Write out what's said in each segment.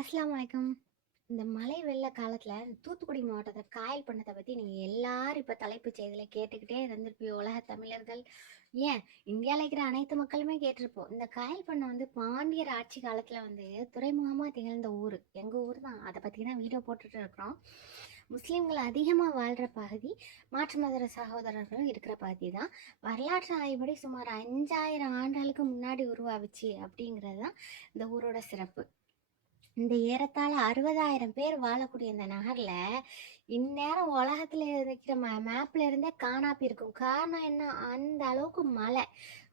அஸ்லாம் வலைக்கம் இந்த மழை வெள்ள காலத்தில் தூத்துக்குடி மாவட்டத்தில் காயல் பண்ணதை பற்றி நீங்கள் எல்லாரும் இப்போ தலைப்புச் செய்தியில் கேட்டுக்கிட்டே இருந்திருப்பியோ உலக தமிழர்கள் ஏன் இந்தியாவில் இருக்கிற அனைத்து மக்களுமே கேட்டிருப்போம். இந்த காயல் பண்ணை வந்து பாண்டியர் ஆட்சி காலத்தில் வந்து துறைமுகமாக திகழ்ந்த ஊர் எங்கள் ஊர் தான். அதை பற்றி தான் வீடியோ போட்டுட்டு இருக்கிறோம். முஸ்லீம்கள் அதிகமாக வாழ்கிற பகுதி, மாற்று மதுர சகோதரர்களும் இருக்கிற பகுதி தான். வரலாற்று ஆய்வுப்படி சுமார் 5000 ஆண்டுகளுக்கு முன்னாடி உருவாகுச்சு அப்படிங்கிறது தான் இந்த ஊரோட சிறப்பு. இந்த ஏறத்தாழ 60,000 பேர் வாழக்கூடிய இந்த நகர்ல, இந்நேரம் உலகத்துல இருக்கிற ம மேப்ல இருந்தே காணா போயிருக்கும். காரணம் என்ன? அந்த அளவுக்கு மழை.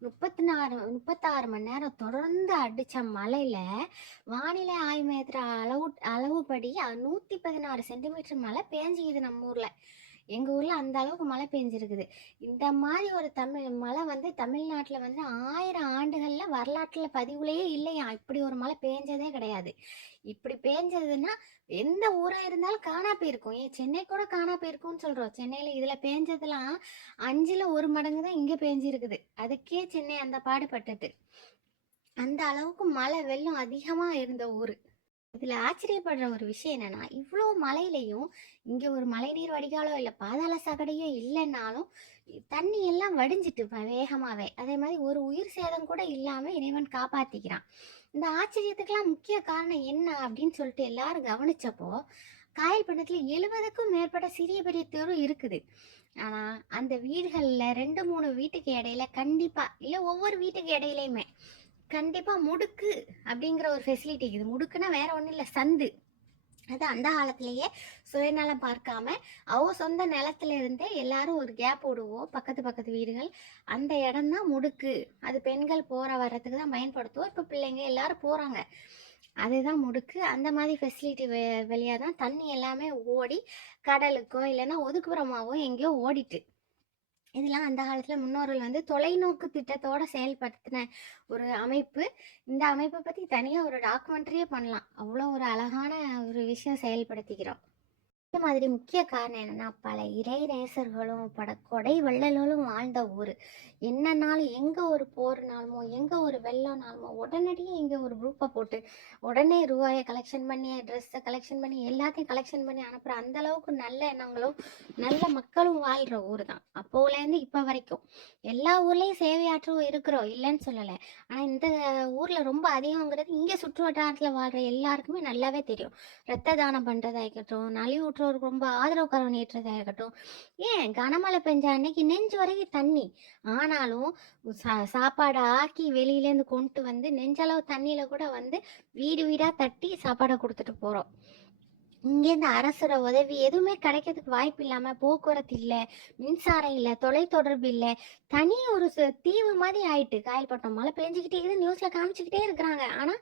34 36 மணி நேரம் தொடர்ந்து அடிச்ச மழையில, வானிலை ஆய்வு அளவு அளவு அளவுப்படி 116 சென்டிமீட்டர் மழை பேஞ்சிக்குது நம்ம ஊர்ல. எங்கள் ஊரில் அந்த அளவுக்கு மழை பெஞ்சிருக்குது இந்த மாதிரி ஒரு தமிழ் மழை வந்து தமிழ்நாட்டில் வந்து ஆயிரம் ஆண்டுகளில் வரலாற்றில் பதிவுலேயே இல்லையா இப்படி ஒரு மழை பெஞ்சதே கிடையாது. இப்படி பேஞ்சதுன்னா, எந்த ஊராக இருந்தாலும் காணா போயிருக்கும். ஏன் சென்னை கூட காணா போயிருக்கும்னு சொல்கிறோம் சென்னையில் இதில் பேஞ்சதெல்லாம் 5ல 1 மடங்கு தான் இங்கே பேஞ்சிருக்குது. அதுக்கே சென்னை அந்த பாடுபட்டது அந்த அளவுக்கு மழை வெள்ளம் அதிகமாக இருந்த ஊர் இதில் ஆச்சரியப்படுற ஒரு விஷயம் என்னன்னா, இவ்வளோ மலையிலையும் இங்கே ஒரு மழைநீர் வடிகாலோ, இல்லை பாதாள சாக்கடையோ இல்லைன்னாலும் தண்ணி எல்லாம் வடிஞ்சிட்டு வேகமாகவே அதே மாதிரி ஒரு உயிர் சேதம் கூட இல்லாமல் இறைவன் காப்பாற்றிக்கிறான் இந்த ஆச்சரியத்துக்கெல்லாம் முக்கிய காரணம் என்ன அப்படின்னு சொல்லிட்டு எல்லாரும் கவனிச்சப்போ, காயல் பட்டணத்துல 70க்கும் மேற்பட்ட சிறிய பெரிய தெரு இருக்குது. ஆனால் அந்த வீடுகளில் ரெண்டு மூணு வீட்டுக்கு இடையில கண்டிப்பாக இல்லை ஒவ்வொரு வீட்டுக்கு இடையிலையுமே கண்டிப்பா முடுக்கு அப்படிங்கிற ஒரு ஃபெசிலிட்டி இருக்குது. முடுக்குன்னா வேற ஒன்றும் இல்லை சந்து. அது அந்த காலத்திலேயே சுயநலம் பார்க்காம, அவ சொந்த நிலத்துல இருந்தே எல்லாரும் ஒரு கேப் விடுவோம். பக்கத்து பக்கத்து வீடுகள். அந்த இடம் தான் முடுக்கு. அது பெண்கள் போற வர்றதுக்கு தான் பயன்படுத்துவோம். இப்போ பிள்ளைங்க எல்லாரும் போறாங்க. அதுதான் முடுக்கு. அந்த மாதிரி ஃபெசிலிட்டி வெளியாக வழியா தான் தண்ணி எல்லாமே ஓடி, கடலுக்கோ இல்லைன்னா ஒதுக்குப்புறமாவோ எங்கேயோ ஓடிட்டு. இதெல்லாம் அந்த காலத்தில் முன்னோர்கள் வந்து தொலைநோக்கு திட்டத்தோடு செயல்படுத்தின ஒரு அமைப்பு. இந்த அமைப்பை பற்றி தனியாக ஒரு டாக்குமெண்ட்ரியே பண்ணலாம். அவ்வளோ ஒரு அழகான ஒரு விஷயம் செயல்படுத்திக்கிறோம். அதே மாதிரி முக்கிய காரணம் என்னன்னா, பல இறை நேசர்களும், பல கொடை வள்ளல்களும் வாழ்ந்த ஊர் என்னன்னாலும் எங்க ஒரு போர்னாலுமோ, எங்க ஒரு வெள்ளம்னாலுமோ, உடனடியே இங்க ஒரு குரூப்பை போட்டு, உடனே ரூபாய கலெக்ஷன் பண்ணி, ட்ரெஸ்ஸை கலெக்ஷன் பண்ணி, எல்லாத்தையும் கலெக்ஷன் பண்ணி அனுப்புற அந்த அளவுக்கு நல்ல எண்ணங்களும், நல்ல மக்களும் வாழ்ற ஊர் தான். அப்போலேருந்து இப்போ வரைக்கும். எல்லா ஊர்லயும் சேவையாற்றவும் இருக்கிறோம். இல்லைன்னு சொல்லலை ஆனா இந்த ஊர்ல ரொம்ப அதிகம்ங்கிறது இங்க சுற்று வட்டாரத்தில் வாழ்ற எல்லாருக்குமே நல்லாவே தெரியும். ரத்த தானம் பண்றதா இருக்கட்டும், நலிவுற்றோருக்கு ரொம்ப ஆதரவு கரம் நீட்டுறதா இருக்கட்டும், ஏன் கனமழை பெஞ்ச அன்னைக்கு நெஞ்சு வரைக்கும் தண்ணி. ஆனாலும் சா சாப்பாட ஆக்கி வெளியிலேருந்து கொண்டு வந்து நெஞ்சளவு தண்ணியில கூட வந்து வீடு வீடா தட்டி சாப்பாடை கொடுத்துட்டு போறோம். இங்கேருந்து அரசோட உதவி எதுவுமே கிடைக்கிறதுக்கு வாய்ப்பு இல்லாமல் போக்குவரத்து இல்லை மின்சாரம் இல்லை தொலைத்தொடர்பு இல்லை தனி ஒரு தீவு மாதிரி ஆயிட்டு காயல்பட்டம் மழை பெஞ்சிக்கிட்டே இருக்குது. நியூஸில் காமிச்சிக்கிட்டே இருக்கிறாங்க. ஆனால்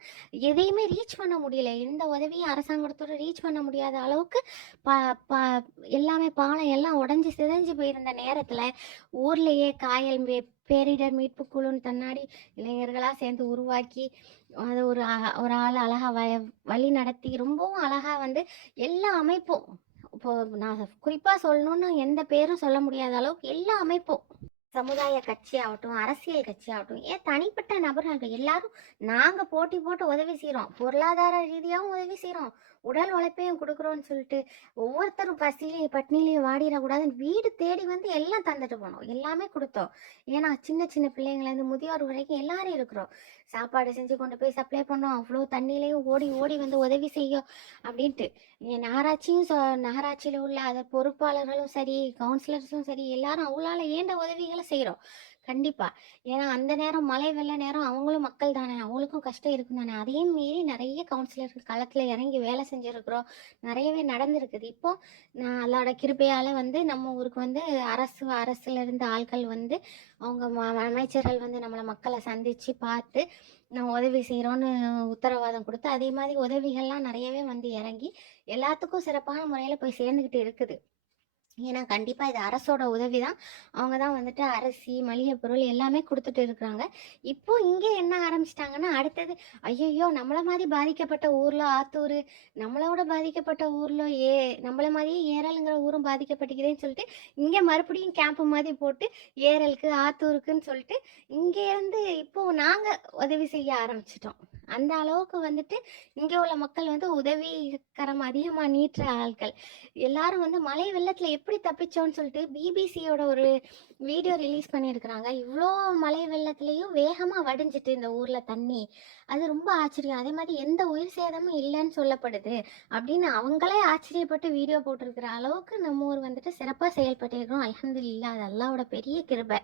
எதையுமே ரீச் பண்ண முடியல. எந்த உதவியும் அரசாங்கத்தோட ரீச் பண்ண முடியாத அளவுக்கு ப ப எல்லாமே பாலம் எல்லாம் உடஞ்சி சிதைஞ்சு போயிருந்த நேரத்தில் ஊர்லேயே காயல் மே பேரிடர் மீட்பு குழுன்னு தன்னாடி இளைஞர்களாக சேர்ந்து உருவாக்கி, அதை ஒரு அ ஒரு ஆள் அழகாக வ வழி நடத்தி ரொம்பவும் அழகாக வந்து எல்லா அமைப்பும், இப்போ நான் குறிப்பாக சொல்லணும்னு எந்த பேரும் சொல்ல முடியாத அளவுக்கு எல்லா அமைப்பும். சமுதாய கட்சி ஆகட்டும், அரசியல் கட்சி ஆகட்டும், ஏன் தனிப்பட்ட நபர்கள் எல்லாரும் நாங்கள் போட்டி போட்டு உதவி செய்கிறோம் பொருளாதார ரீதியாகவும் உதவி செய்கிறோம் உடல் உழைப்பையும் கொடுக்குறோன்னு சொல்லிட்டு, ஒவ்வொருத்தரும் பசியிலயும், பட்னிலையும் வாடிடக்கூடாதுன்னு வீடு தேடி வந்து எல்லாம் தந்துட்டு போனோம். எல்லாமே கொடுத்தோம் ஏன்னா, சின்ன சின்ன பிள்ளைங்கள்லேருந்து முதியோர் வரைக்கும் எல்லாரும் இருக்கிறோம். சாப்பாடு செஞ்சு கொண்டு போய் சப்ளை பண்ணோம். அவ்வளோ தண்ணியிலையும் ஓடி ஓடி வந்து உதவி செய்யும் அப்படின்ட்டு. என் நகராட்சியும் நகராட்சியில் உள்ள அதை பொறுப்பாளர்களும் சரி, கவுன்சிலர்ஸும் சரி, எல்லாரும் அவங்களால ஏண்ட உதவிகளை செய்கிறோம் கண்டிப்பா. ஏன்னா, அந்த நேரம் மழை வெள்ள நேரம் அவங்களும் மக்கள் தானே! அவங்களுக்கும் கஷ்டம் இருக்கும் தானே! அதையும் மீறி நிறைய கவுன்சிலர்கள் களத்துல இறங்கி வேலை செஞ்சிருக்கிறோம். நிறையவே நடந்திருக்குது. இப்போ நான் அதோட கிருப்பையால வந்து நம்ம ஊருக்கு வந்து அரசு அரசுல இருந்து ஆட்கள் வந்து, அவங்க ம அமைச்சர்கள் வந்து நம்மளை மக்களை சந்திச்சு பார்த்து, நம்ம உதவி செய்கிறோன்னு உத்தரவாதம் கொடுத்து அதே மாதிரி உதவிகள்லாம் நிறையவே வந்து இறங்கி, எல்லாத்துக்கும் சிறப்பான முறையில போய் சேர்ந்துகிட்டு இருக்குது. ஏன்னா, கண்டிப்பாக இது அரசோட உதவி தான். அவங்க தான் வந்துட்டு அரிசி, மளிகை பொருள் எல்லாமே கொடுத்துட்டு இருக்கிறாங்க. இப்போ இங்கே என்ன ஆரம்பிச்சிட்டாங்கன்னா அடுத்தது ஐயையோ நம்மளை மாதிரி பாதிக்கப்பட்ட ஊரில் ஆத்தூர் நம்மளோட பாதிக்கப்பட்ட ஊரில் ஏ நம்மள மாதிரியே ஏரலுங்கிற ஊரும் பாதிக்கப்பட்டுக்குதுன்னு சொல்லிட்டு, இங்கே மறுபடியும் கேம்ப் மாதிரி போட்டு, ஏரலுக்கு, ஆத்தூருக்குன்னு சொல்லிட்டு, இங்கேருந்து இப்போது நாங்கள் உதவி செய்ய ஆரம்பிச்சிட்டோம் அந்த அளவுக்கு வந்துட்டு இங்கே உள்ள மக்கள் வந்து உதவிகரம் அதிகமாக நீட்டுற ஆட்கள் எல்லாரும் வந்து மழை வெள்ளத்தில் எப்படி தப்பிச்சோன்னு சொல்லிட்டு பிபிசியோட ஒரு வீடியோ ரிலீஸ் பண்ணியிருக்கிறாங்க. இவ்வளோ மழை வெள்ளத்துலேயும் வேகமாக வடிஞ்சிட்டு இந்த ஊரில் தண்ணி. அது ரொம்ப ஆச்சரியம். அதே மாதிரி எந்த உயிர் சேதமும் இல்லைன்னு சொல்லப்படுது அப்படின்னு அவங்களே ஆச்சரியப்பட்டு வீடியோ போட்டிருக்கிற அளவுக்கு நம்ம ஊர் வந்துட்டு சிறப்பாக செயல்பட்டு இருக்கிறோம் அல்ஹம்துலில்லாஹ் அது அல்லாவோட பெரிய கிருபை.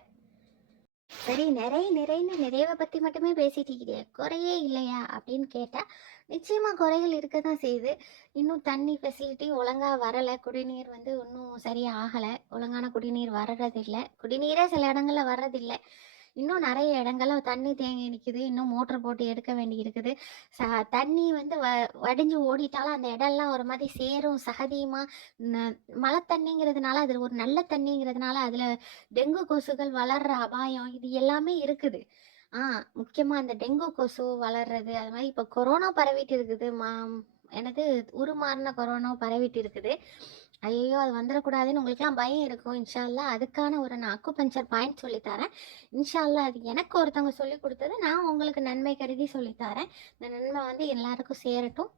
சரி நிறைய நிறைய நிறைவை பற்றி மட்டுமே பேசிட்டு குறையே இல்லையா? அப்படின்னு கேட்டால் நிச்சயமாக குறைகள் இருக்க தான் செய்யுது. இன்னும் தண்ணி ஃபெசிலிட்டி ஒழுங்காக வரலை குடிநீர் வந்து இன்னும் சரியாக ஆகலை. ஒழுங்கான குடிநீர் வர்றதில்லை. குடிநீரே சில இடங்கள்ல வர்றதில்லை. இன்னும் நிறைய இடங்கள்ல தண்ணி தேங்கி நிற்குது இன்னும் மோட்டர் போட்டு எடுக்க வேண்டி இருக்குது. ச தண்ணி வந்து வ வடிஞ்சு ஓடிட்டாலும் அந்த இடம்லாம் ஒரு மாதிரி சேரும் சகதியுமா. ந- மழை தண்ணிங்கிறதுனால அது ஒரு நல்ல தண்ணிங்கிறதுனால அதில் டெங்கு கொசுகள் வளர்ற அபாயம் இது எல்லாமே இருக்குது. ஆ முக்கியமாக அந்த டெங்கு கொசு வளர்றது அது மாதிரி இப்போ கொரோனா பரவிட்டு இருக்குது. மா எனது உருமாறின கொரோனா பரவிட்டு இருக்குது. ஐயோ! அது வந்துடக்கூடாதுன்னு உங்களுக்குலாம் பயம் இருக்கும். இன்ஷால்லா அதுக்கான ஒரு நான் அக்குபஞ்சர் பாயிண்ட் சொல்லித்தரேன். இன்ஷால்லா அது எனக்கு ஒருத்தவங்க சொல்லி கொடுத்தது. நான் உங்களுக்கு நன்மை கருதி சொல்லித்தரேன். இந்த நன்மை வந்து எல்லாருக்கும் சேரட்டும்.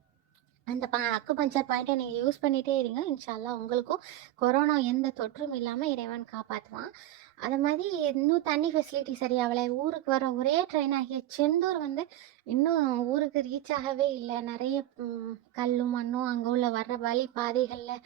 அந்த ப அக்கு பஞ்சர் பாயிண்ட்டை நீங்கள் யூஸ் பண்ணிகிட்டே இருங்க. இன்ஷால்லா உங்களுக்கும் கொரோனா எந்த தொற்றும் இல்லாமல் இறைவன் காப்பாற்றுவான் அது மாதிரி இன்னும் தண்ணி ஃபெசிலிட்டி சரியாகலை ஊருக்கு வர ஒரே ட்ரெயின் ஆகிய செந்தூர் வந்து இன்னும் ஊருக்கு ரீச் ஆகவே இல்லை. நிறைய கல்லும் மண்ணும் அங்கே உள்ள வர்ற வழி பாதைகளில்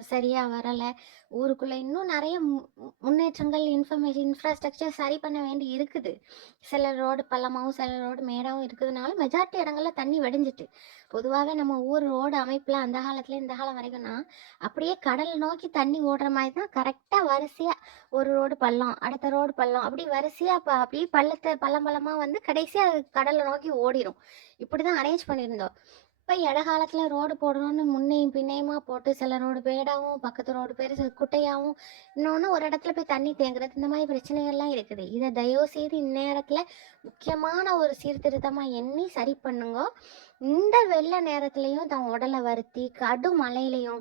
சரியாக வரலை. ஊருக்குள்ளே இன்னும் நிறைய மு- முன்னேற்றங்கள் இன்ஃபர்மேஷன் இன்ஃப்ராஸ்ட்ரக்சர் சரி பண்ண வேண்டி இருக்குது. சில ரோடு பள்ளமாகவும் சில ரோடு மேடாகவும் இருக்கிறதுனால மெஜாரிட்டி இடங்களில் தண்ணி வடிஞ்சிட்டு. பொதுவாகவே நம்ம ஊர் ரோடு அமைப்பில் அந்த காலத்துல இந்த காலம் வரைக்கும்னா அப்படியே கடல் நோக்கி தண்ணி ஓடுற மாதிரி தான் கரெக்டாக வரிசையாக ஒரு ரோடு பள்ளம் அடுத்த ரோடு பள்ளம் அப்படி வரிசையாக இப்போ அப்படியே பள்ளத்தை பள்ளம் பள்ளமாக வந்து கடைசியாக அது கடலை நோக்கி ஓடிடும் இப்படி தான் அரேஞ்ச் பண்ணியிருந்தோம். இப்போ இடகாலத்தில் ரோடு போடணும்னு முன்னையும் பின்னையுமா போட்டு சில ரோடு பேடாகவும் பக்கத்து ரோடு பேர் குட்டையாகவும் இன்னொன்று ஒரு இடத்துல போய் தண்ணி தேங்குறது இந்த மாதிரி பிரச்சனைகள்லாம் இருக்குது. இதை தயவு செய்து இந்நேரத்தில் முக்கியமான ஒரு சீர்திருத்தமாக எண்ணி சரி பண்ணுங்க. இந்த வெள்ள நேரத்துலையும் தன் உடலை வருத்தி கடும் மழையிலையும்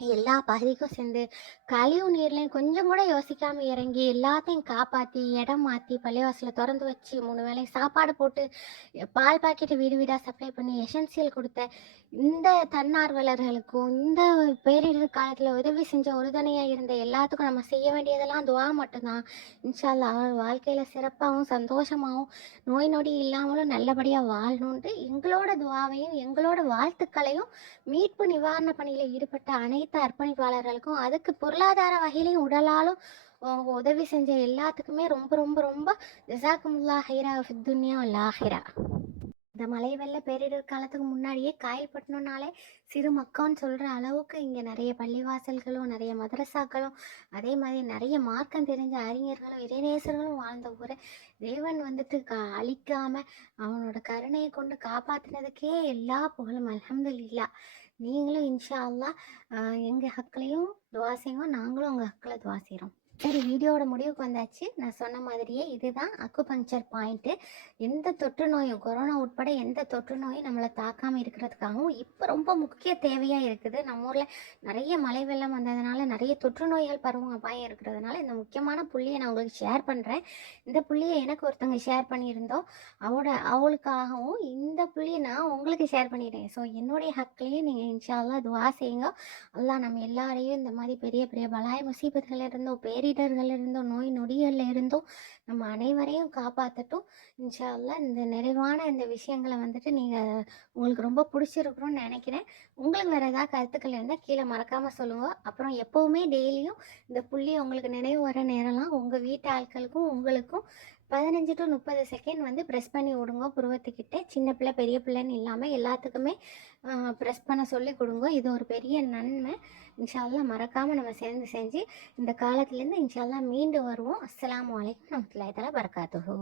எல்லா பகுதிக்கும் சேர்ந்து கழிவு நீர்லையும் கொஞ்சம் கூட யோசிக்காம இறங்கி எல்லாத்தையும் காப்பாற்றி இடம் மாற்றி பள்ளிவாசலில் திறந்து வச்சு மூணு வேளையும் சாப்பாடு போட்டு பால் பாக்கெட்டு வீடு வீடாக சப்ளை பண்ணி எசென்சியல் கொடுத்த இந்த தன்னார்வலர்களுக்கும் இந்த பேரிடர் காலத்தில் உதவி செஞ்ச உறுதுணையாக இருந்த எல்லாத்துக்கும் நம்ம செய்ய வேண்டியதெல்லாம் துவா மட்டும்தான். இன்ஷால்லா வாழ்க்கையில் சிறப்பாகவும் சந்தோஷமாகவும் நோய் நொடி இல்லாமலும் நல்லபடியாக வாழணுன்ட்டு எங்களோட துவாவையும் எங்களோட வாழ்த்துக்களையும் மீட்பு நிவாரண பணியில் ஈடுபட்ட அனைத்து அர்ப்பணிப்பாளர்களுக்கும் அதுக்கு பொருளாதார வகையிலையும் உடலாலும் உதவி செஞ்ச எல்லாத்துக்குமே ரொம்ப ரொம்ப ரொம்ப ஜசாக்குமுல்லா ஹைரா ஃபித்துன்யா லாஹிரா இந்த மழை வெள்ள பேரிடர் காலத்துக்கு முன்னாடியே காயல்பட்டணும்னாலே சிறு மக்கான்னு சொல்கிற அளவுக்கு இங்கே நிறைய பள்ளிவாசல்களும் நிறைய மதரசாக்களும் அதே மாதிரி நிறைய மார்க்கம் தெரிஞ்ச அறிஞர்களும் இறைநேசர்களும் வாழ்ந்த ஊரை தேவன் வந்துட்டு கா அழிக்காம அவனோட கருணையை கொண்டு காப்பாற்றினதுக்கே எல்லா புகழும் அலமதுல்லா நீங்களும் இன்ஷா அல்லா எங்கள் ஹக்கிலையும் ஹக்களையும் துவா செய்வோம். நாங்களும் உங்கள் ஹக்கில் துவா செய்கிறோம் சரி வீடியோவோட முடிவுக்கு வந்தாச்சு. நான் சொன்ன மாதிரியே இதுதான் அக்குபஞ்சர் பாயிண்ட்டு எந்த தொற்று நோயும் கொரோனா உட்பட எந்த தொற்று நோயும் நம்மளை தாக்காமல் இருக்கிறதுக்காகவும் இப்போ ரொம்ப முக்கிய தேவையாக இருக்குது. நம்ம ஊரில் நிறைய மழை வெள்ளம் வந்ததுனால நிறைய தொற்று நோய்கள் பருவம் அபாயம் இருக்கிறதுனால இந்த முக்கியமான புள்ளியை நான் உங்களுக்கு ஷேர் பண்ணுறேன் இந்த புள்ளியை எனக்கு ஒருத்தவங்க ஷேர் பண்ணியிருந்தோம். அவட அவளுக்காகவும் இந்த புள்ளியை நான் உங்களுக்கு ஷேர் பண்ணிடுறேன். ஸோ என்னுடைய ஹக்லேயும் நீங்கள் இன்ஷால்லா துவா செய்யுங்க. அல்லாஹ் நம்ம எல்லாரையும் இந்த மாதிரி பெரிய பெரிய பலாய் முசீபத்துகள் இருந்தோம் பேரிடர்கள் நோய் நொடிகளில் இருந்தும் நம்ம அனைவரையும் காப்பாற்றட்டும் இன்ஷா இந்த நிறைவான இந்த விஷயங்களை வந்துட்டு நீங்கள் உங்களுக்கு ரொம்ப பிடிச்சிருக்கணும்னு நினைக்கிறேன். உங்களுக்கு வேறு ஏதாவது கருத்துக்கள் இருந்தால் கீழே மறக்காமல் சொல்லுங்கள் அப்புறம் எப்போவுமே டெய்லியும் இந்த புள்ளி உங்களுக்கு நினைவு வர நேரம்லாம் உங்கள் வீட்டு ஆட்களுக்கும் உங்களுக்கும் பதினஞ்சு டு முப்பது செகண்ட் வந்து ப்ரெஸ் பண்ணி விடுங்க. புருவத்துக்கிட்ட சின்ன பிள்ளை பெரிய பிள்ளைன்னு இல்லாமல் எல்லாத்துக்குமே ப்ரெஸ் பண்ண சொல்லி கொடுங்க. இது ஒரு பெரிய நன்மை. இன்ஷால்லா மறக்காமல் நம்ம சேர்ந்து செஞ்சு இந்த காலத்துலேருந்து இன்ஷால்லா மீண்டு வருவோம். அஸ்ஸலாமு வலைக்கம் வரமத்துல்லாஹி தஆலா பரகாத்துஹு